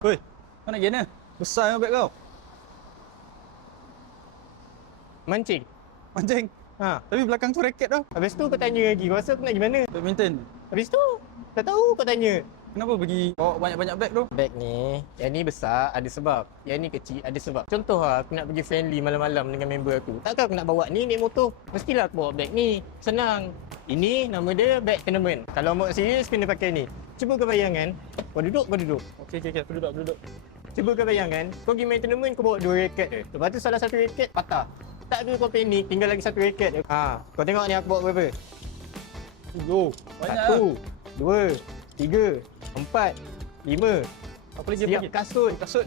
Oi, kau nak pergi mana? Besar yang beg kau. Mancing. Mancing. Ha. Tapi belakang tu raket tau. Habis tu kau tanya lagi, kau rasa aku nak pergi mana? Badminton. Habis tu, tak tahu kau tanya. Kenapa pergi bawa banyak-banyak beg tu? Bag ni, yang ni besar ada sebab. Yang ni kecil ada sebab. Contoh lah, aku nak pergi friendly malam-malam dengan member aku. Takkan aku nak bawa ni naik motor. Mestilah aku bawa bag ni. Senang. Ini nama dia bag tournament. Kalau mau serius kena pakai ni. Cuba kau bayangkan, kau duduk. Okey, aku duduk. Cuba kau bayangkan, kau pergi main tournament kau bawa 2 raket je. Lepas tu salah satu raket patah. Tak ada kau panik, tinggal lagi 1 raket je. Ha, kau tengok ni aku bawa berapa? 7, Banyak 1, 2, 3, 4, 5. Apa lagi? Siap kasut. Kasut.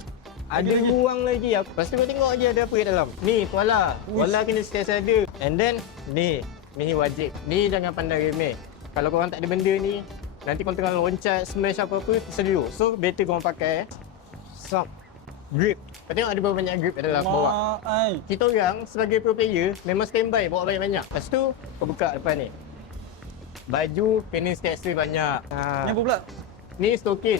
Ada Lagi. ruang lagi. Lepas tu kau tengok je ada apa kat dalam. Ni tuala. Tuala kena setiap ada. And then ni wajib. Ni jangan pandang remeh. Kalau korang tak ada benda ni, nanti korang tengah loncat, smash apa-apa, tersedia. So better korang pakai sock grip. Kau tengok ada berapa banyak grip kat dalam bawah. Ai. Kita orang sebagai pro player memang standby bawa banyak-banyak. Lepas tu kau buka depan ni. Baju kena setiap banyak. Ni apa pula? Ni stokin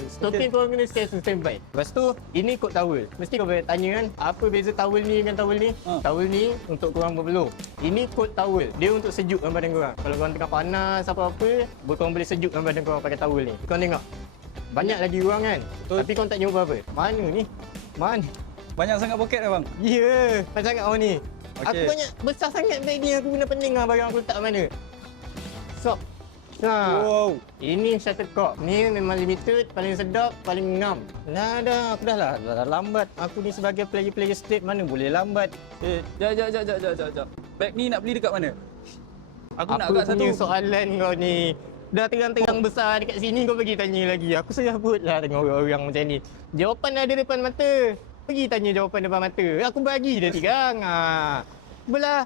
korang kena standby. Lepas tu, ini kot towel. Mesti kau boleh tanya kan, apa beza towel ni dengan towel ni? Towel ni untuk korang berpeluh. Ini kot towel. Dia untuk sejukkan badan korang. Kalau korang tengah panas apa-apa, korang boleh sejukkan badan korang pakai towel ni. Korang tengok. Banyak lagi ruang kan? Betul. Tapi korang tak nyoba apa? Mana ni? Mana? Banyak sangat poket dah bang. Ya, yeah. Macam sangat awak ni. Okey. Aku banyak besar sangat bag ni, aku guna pening lah barang aku letak mana. Sok. Nah. Wow. Ini shuttlecock. Ni memang limited, paling sedap, paling ngam. Dah, aku dah lambat. Aku ni sebagai player state mana boleh lambat. Jap. Beg ni nak beli dekat mana? Aku nak Apa agak punya satu. soalan kau ni? Dah terang-terang besar dekat sini kau pergi tanya lagi. Aku serabut lah dengan orang-orang macam ni. Jawapan ada depan mata. Pergi tanya jawapan depan mata. Aku bagi dah terang. Belah.